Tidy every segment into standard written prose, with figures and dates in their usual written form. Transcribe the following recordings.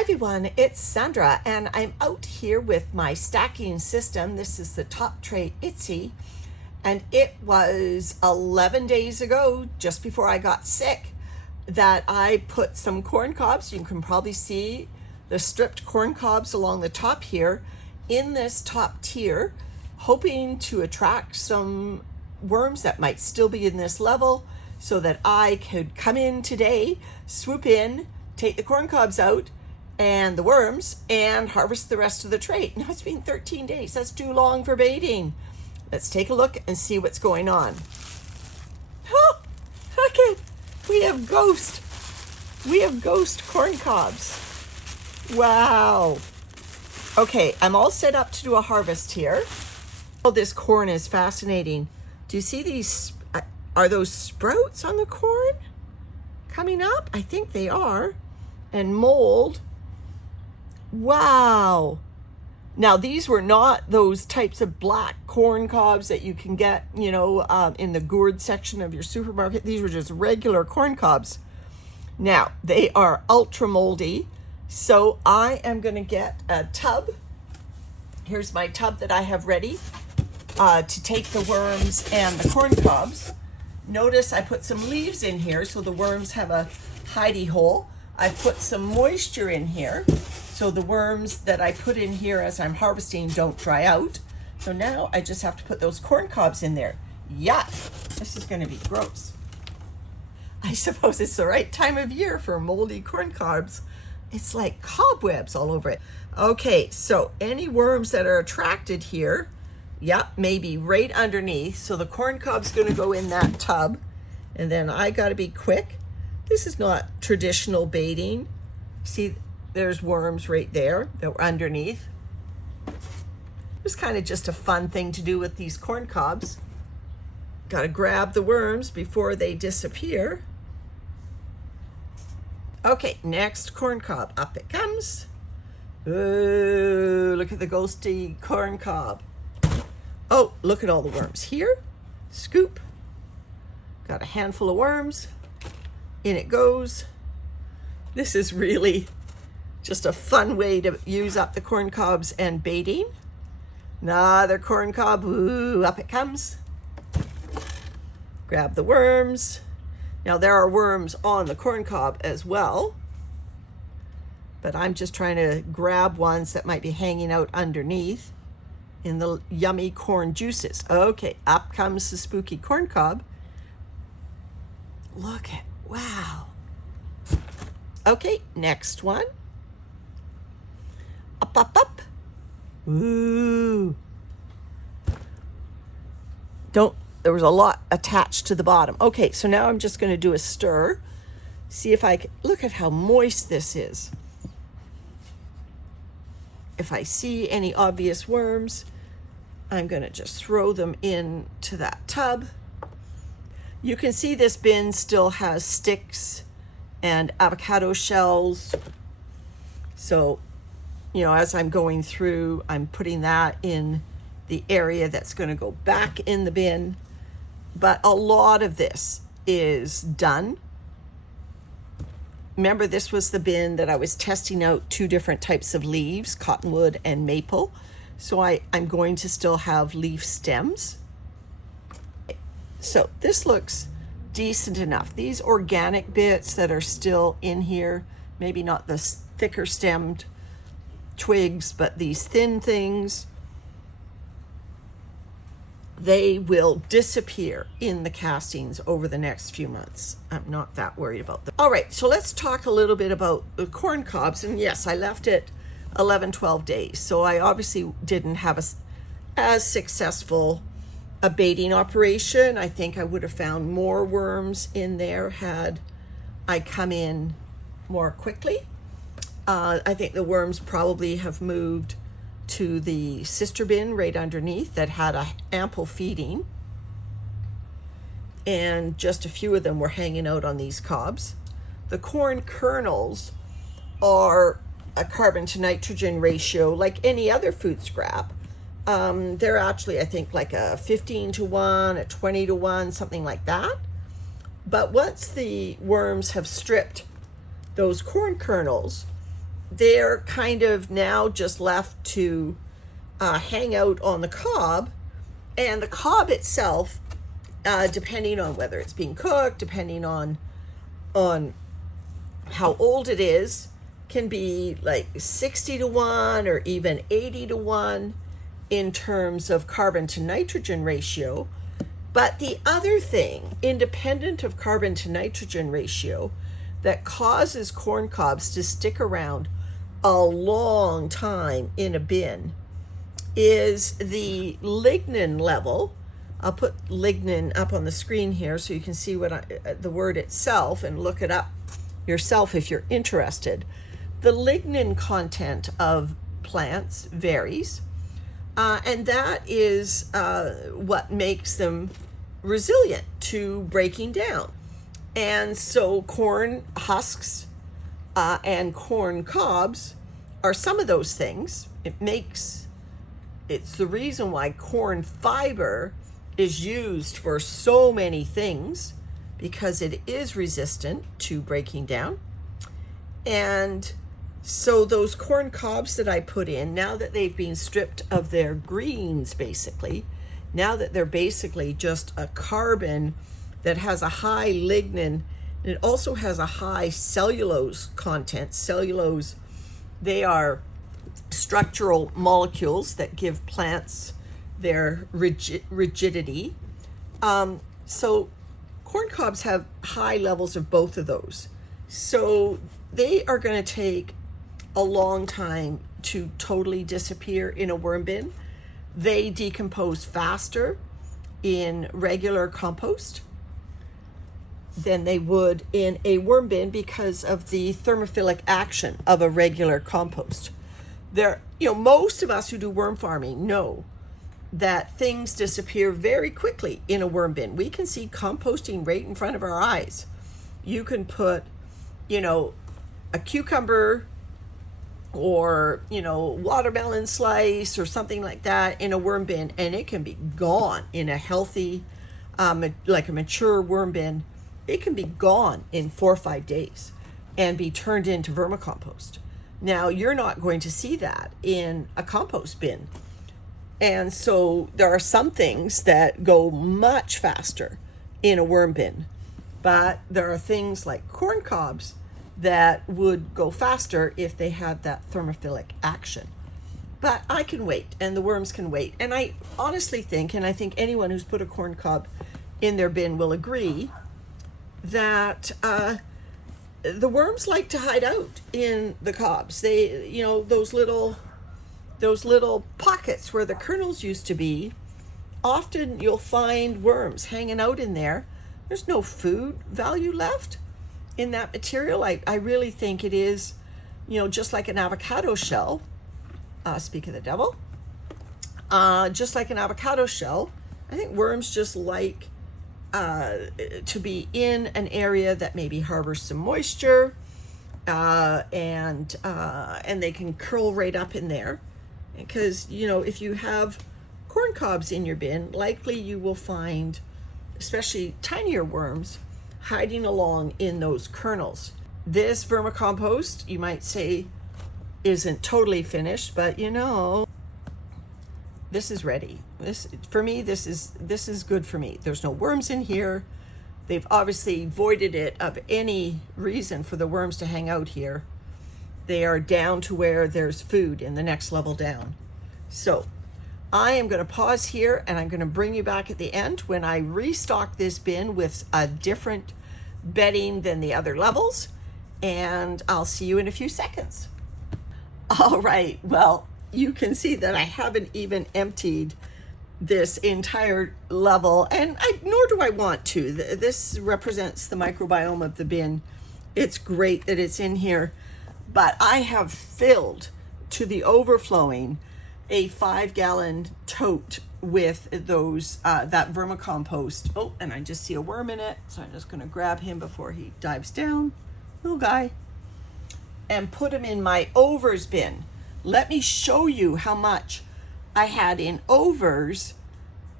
Hi everyone, it's Sandra and I'm out here with my stacking system. This is the top tray Itsy, and it was 11 days ago, just before I got sick, that I put some corn cobs. You can probably see the stripped corn cobs along the top here in this top tier, hoping to attract some worms that might still be in this level so that I could come in today, swoop in, take the corn cobs out and the worms and harvest the rest of the tray. Now it's been 13 days. That's too long for baiting. Let's take a look and see what's going on. Oh, okay. We have ghost corn cobs. Wow. Okay, I'm all set up to do a harvest here. Oh, this corn is fascinating. Do you see these? Are those sprouts on the corn coming up? I think they are. And mold. Wow. Now these were not those types of black corn cobs that you can get, in the gourd section of your supermarket. These were just regular corn cobs. Now they are ultra moldy. So I am going to get a tub. Here's my tub that I have ready to take the worms and the corn cobs. Notice I put some leaves in here so the worms have a hidey hole. I put some moisture in here so the worms that I put in here as I'm harvesting don't dry out. So now I just have to put those corn cobs in there. Yuck, this is going to be gross. I suppose it's the right time of year for moldy corn cobs. It's like cobwebs all over it. Okay, so any worms that are attracted here, maybe right underneath. So the corn cob's going to go in that tub, and then I got to be quick. This is not traditional baiting. See, there's worms right there that were underneath. It was kind of just a fun thing to do with these corn cobs. Got to grab the worms before they disappear. Okay, next corn cob. Up it comes. Ooh, look at the ghosty corn cob. Oh, look at all the worms here. Scoop. Got a handful of worms. In it goes. This is really just a fun way to use up the corn cobs and baiting. Another corn cob. Ooh, up it comes. Grab the worms. Now there are worms on the corn cob as well, but I'm just trying to grab ones that might be hanging out underneath in the yummy corn juices. Okay, up comes the spooky corn cob. Look at, wow. Okay, next one. Up, up, up. Ooh. There was a lot attached to the bottom. Okay, so now I'm just going to do a stir. See if I can, look at how moist this is. If I see any obvious worms, I'm going to just throw them into that tub. You can see this bin still has sticks and avocado shells. So, as I'm going through, I'm putting that in the area that's going to go back in the bin. But a lot of this is done. Remember, this was the bin that I was testing out 2 different types of leaves, cottonwood and maple. So I'm going to still have leaf stems. So this looks decent enough. These organic bits that are still in here, maybe not the thicker stemmed twigs, but these thin things, they will disappear in the castings over the next few months. I'm not that worried about them. All right, so let's talk a little bit about the corn cobs. And yes, I left it 11, 12 days. So I obviously didn't have as successful a baiting operation. I think I would have found more worms in there had I come in more quickly. I think the worms probably have moved to the sister bin right underneath that had a ample feeding, and just a few of them were hanging out on these cobs. The corn kernels are a carbon to nitrogen ratio like any other food scrap. They're actually, I think, like a 15-to-1, a 20-to-1, something like that. But once the worms have stripped those corn kernels, they're kind of now just left to hang out on the cob. And the cob itself, depending on whether it's being cooked, depending on how old it is, can be like 60 to 1 or even 80 to 1 in terms of carbon to nitrogen ratio. But the other thing, independent of carbon to nitrogen ratio, that causes corn cobs to stick around a long time in a bin is the lignin level. I'll put lignin up on the screen here so you can see the word itself and look it up yourself if you're interested. The lignin content of plants varies, and that is what makes them resilient to breaking down. And so corn husks and corn cobs are some of those things. It's the reason why corn fiber is used for so many things, because it is resistant to breaking down. And so those corn cobs that I put in, now that they've been stripped of their greens, basically, now that they're basically just a carbon that has a high lignin, and it also has a high cellulose content. Cellulose, they are structural molecules that give plants their rigidity. So corn cobs have high levels of both of those. So they are going to take a long time to totally disappear in a worm bin. They decompose faster in regular compost than they would in a worm bin because of the thermophilic action of a regular compost. Most of us who do worm farming know that things disappear very quickly in a worm bin. We can see composting right in front of our eyes. You can put, a cucumber or, watermelon slice or something like that in a worm bin, and it can be gone in a healthy, like a mature worm bin. It can be gone in 4 or 5 days and be turned into vermicompost. Now, you're not going to see that in a compost bin. And so there are some things that go much faster in a worm bin, but there are things like corn cobs that would go faster if they had that thermophilic action. But I can wait, and the worms can wait. And I honestly think, and I think anyone who's put a corn cob in their bin will agree, that the worms like to hide out in the cobs. They, those little pockets where the kernels used to be, often you'll find worms hanging out in there. There's no food value left in that material. I really think it is, just like an avocado shell, speak of the devil, just like an avocado shell, I think worms just like to be in an area that maybe harbors some moisture, and they can curl right up in there. Because, if you have corn cobs in your bin, likely you will find, especially tinier worms, hiding along in those kernels. This vermicompost, you might say, isn't totally finished, but this is ready. This is good for me. There's no worms in here. They've obviously voided it of any reason for the worms to hang out here. They are down to where there's food in the next level down. So I am going to pause here, and I'm going to bring you back at the end when I restock this bin with a different bedding than the other levels, and I'll see you in a few seconds. All right, well, you can see that I haven't even emptied this entire level, and nor do I want to. This represents the microbiome of the bin. It's great that it's in here, but I have filled to the overflowing a 5-gallon tote with those that vermicompost. Oh, and I just see a worm in it, so I'm just going to grab him before he dives down, little guy, and put him in my overs bin. Let me show you how much I had in overs,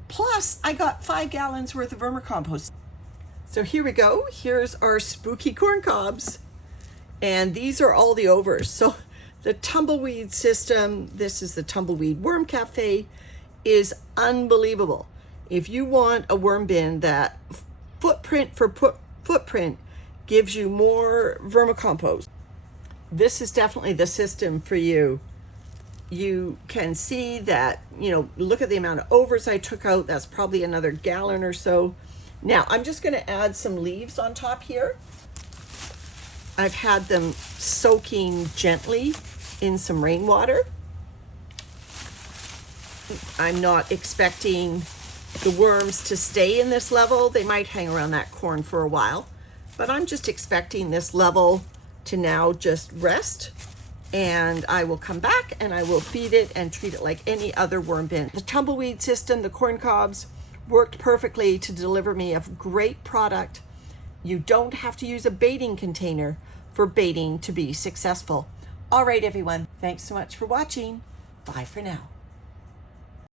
plus I got 5 gallons worth of vermicompost. So here we go. Here's our spooky corn cobs, and these are all the overs. So The tumbleweed system, this is the Tumbleweed Worm Café, is unbelievable. If you want a worm bin that footprint for footprint gives you more vermicompost, this is definitely the system for you. You can see that, look at the amount of overs I took out. That's probably another gallon or so. Now I'm just going to add some leaves on top here. I've had them soaking gently in some rainwater. I'm not expecting the worms to stay in this level. They might hang around that corn for a while, but I'm just expecting this level to now just rest, and I will come back and I will feed it and treat it like any other worm bin. The tumbleweed system, the corn cobs, worked perfectly to deliver me a great product. You don't have to use a baiting container for baiting to be successful. All right, everyone. Thanks so much for watching. Bye for now.